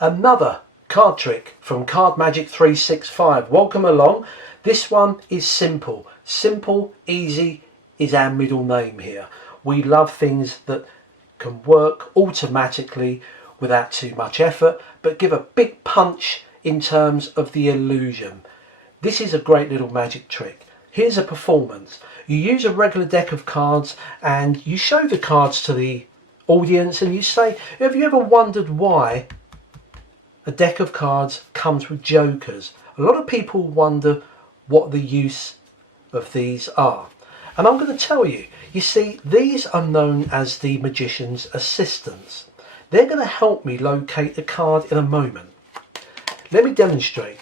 Another card trick from Card Magic 365. Welcome along. This one is simple. Simple, easy is our middle name here. We love things that can work automatically without too much effort, but give a big punch in terms of the illusion. This is a great little magic trick. Here's a performance. You use a regular deck of cards and you show the cards to the audience and you say, have you ever wondered why a deck of cards comes with jokers? A lot of people wonder what the use of these are. And I'm going to tell you, you see, these are known as the magician's assistants. They're going to help me locate a card in a moment. Let me demonstrate.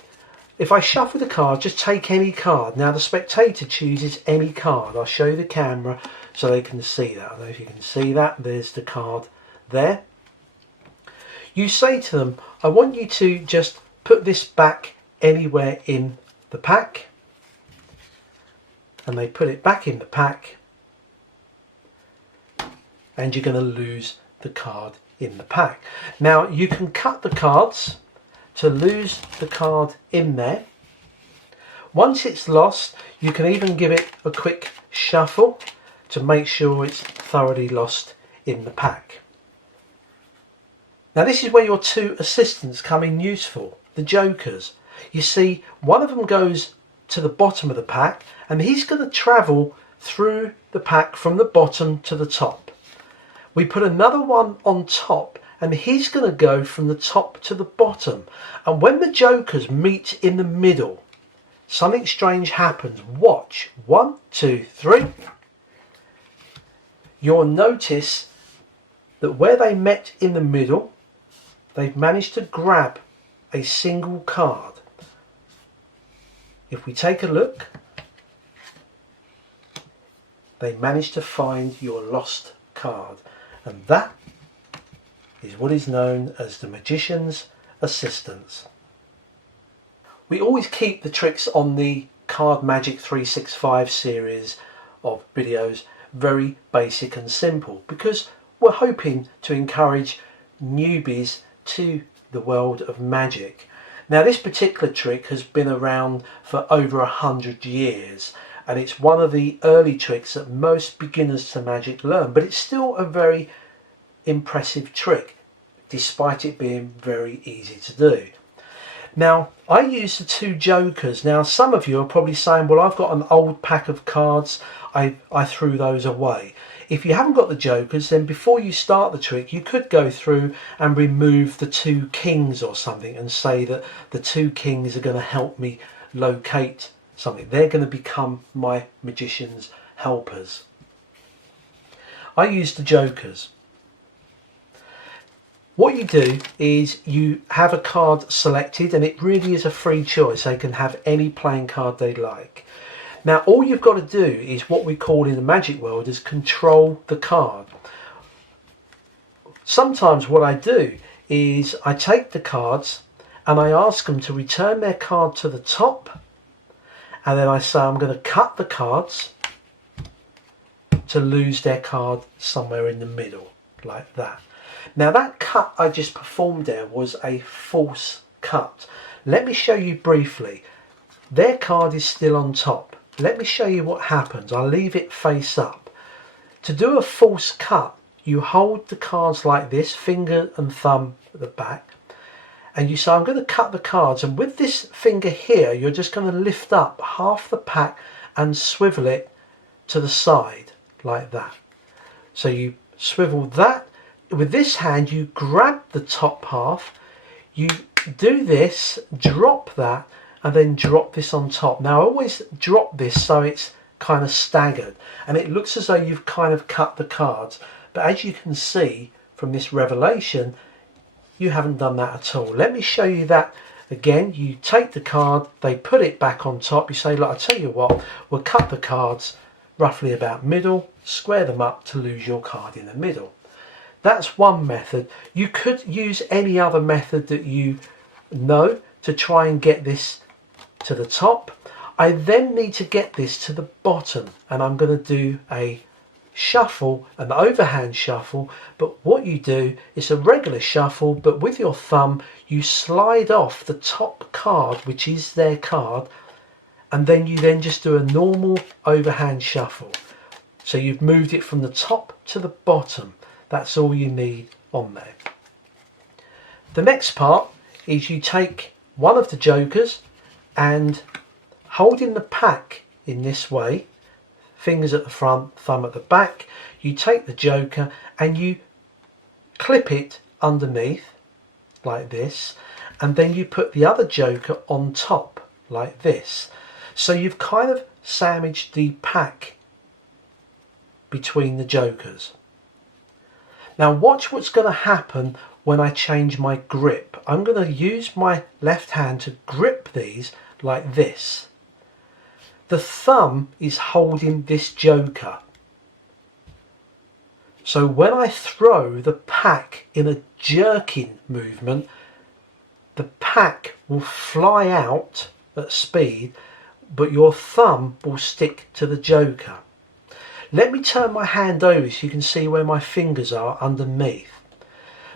If I shuffle the card, just take any card. Now the spectator chooses any card. I'll show the camera so they can see that. I don't know if you can see that. There's the card there. You say to them, I want you to just put this back anywhere in the pack. And they put it back in the pack. And you're going to lose the card in the pack. Now you can cut the cards to lose the card in there. Once it's lost, you can even give it a quick shuffle to make sure it's thoroughly lost in the pack. Now this is where your two assistants come in useful, the jokers. You see, one of them goes to the bottom of the pack and he's going to travel through the pack from the bottom to the top. We put another one on top and he's going to go from the top to the bottom. And when the jokers meet in the middle, something strange happens. Watch. 1, 2, 3. You'll notice that where they met in the middle, they've managed to grab a single card. If we take a look, they managed to find your lost card. And that is what is known as the magician's assistants. We always keep the tricks on the Card Magic 365 series of videos very basic and simple because we're hoping to encourage newbies to the world of magic. Now this particular trick has been around for over 100 years and it's one of the early tricks that most beginners to magic learn, but it's still a very impressive trick despite it being very easy to do. Now I use the two jokers. Now some of you are probably saying, well, I've got an old pack of cards, I threw those away. If you haven't got the jokers, then before you start the trick you could go through and remove the two kings or something and say that the two kings are going to help me locate something. They're going to become my magician's helpers. I use the jokers. What you do is you have a card selected and it really is a free choice. They can have any playing card they like. Now all you've got to do is what we call in the magic world is control the card. Sometimes what I do is I take the cards and I ask them to return their card to the top, and then I say I'm going to cut the cards to lose their card somewhere in the middle, like that. Now that cut I just performed there was a false cut. Let me show you briefly. Their card is still on top. Let me show you what happens. I'll leave it face up. To do a false cut, you hold the cards like this, finger and thumb at the back, and you say I'm going to cut the cards, and with this finger here you're just going to lift up half the pack and swivel it to the side like that. So you swivel that. With this hand you grab the top half, you do this, drop that, and then drop this on top. Now I always drop this so it's kind of staggered and it looks as though you've kind of cut the cards, but as you can see from this revelation, you haven't done that at all. Let me show you that again. You take the card, they put it back on top, you say, look, I tell you what, we'll cut the cards roughly about middle, square them up to lose your card in the middle. That's one method. You could use any other method that you know to try and get this to the top. I then need to get this to the bottom, and I'm going to do a shuffle an overhand shuffle, but what you do is a regular shuffle, but with your thumb you slide off the top card, which is their card, and then you just do a normal overhand shuffle. So you've moved it from the top to the bottom. That's all you need on there. The next part is you take one of the jokers and holding the pack in this way, fingers at the front, thumb at the back, you take the joker and you clip it underneath like this, and then you put the other joker on top like this. So you've kind of sandwiched the pack between the jokers. Now watch what's going to happen when I change my grip. I'm going to use my left hand to grip these like this. The thumb is holding this joker. So when I throw the pack in a jerking movement, the pack will fly out at speed, but your thumb will stick to the joker. Let me turn my hand over so you can see where my fingers are underneath.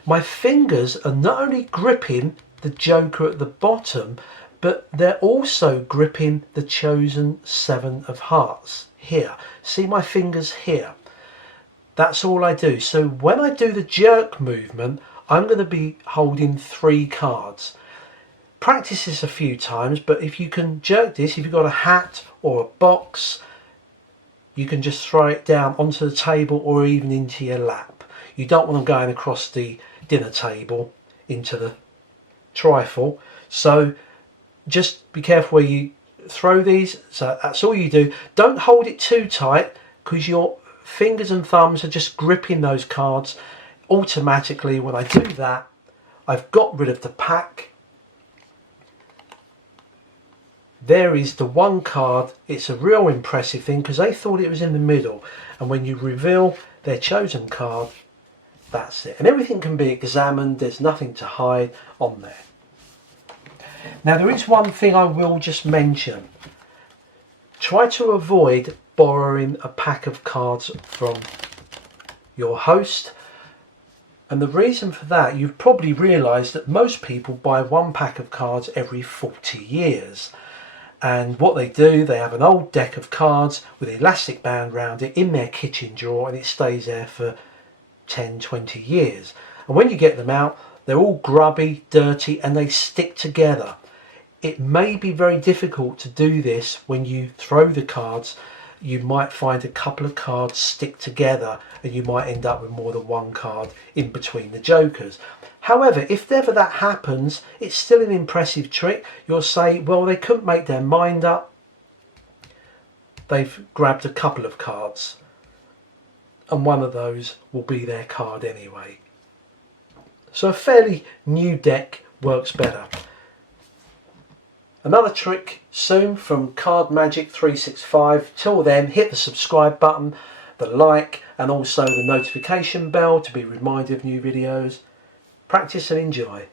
My fingers are not only gripping the joker at the bottom, but they're also gripping the chosen 7 of hearts here. See my fingers here? That's all I do. So when I do the jerk movement, I'm going to be holding 3 cards. Practice this a few times, but if you can jerk this, if you've got a hat or a box, you can just throw it down onto the table or even into your lap. You don't want them going across the dinner table into the trifle. So just be careful where you throw these. So that's all you do. Don't hold it too tight, because your fingers and thumbs are just gripping those cards. Automatically when I do that, I've got rid of the pack. There is the one card. It's a real impressive thing because they thought it was in the middle, and when you reveal their chosen card, that's it. And everything can be examined. There's nothing to hide on there. Now there is one thing I will just mention. Try to avoid borrowing a pack of cards from your host. And the reason for that, you've probably realised that most people buy one pack of cards every 40 years. And what they do, they have an old deck of cards with an elastic band around it in their kitchen drawer, and it stays there for 10, 20 years. And when you get them out, they're all grubby, dirty, and they stick together. It may be very difficult to do this when you throw the cards. You might find a couple of cards stick together and you might end up with more than one card in between the jokers. However, if ever that happens, it's still an impressive trick. You'll say, well, they couldn't make their mind up. They've grabbed a couple of cards and one of those will be their card anyway. So a fairly new deck works better. Another trick soon from Card Magic 365. Till then, hit the subscribe button, the like, and also the notification bell to be reminded of new videos. Practice and enjoy.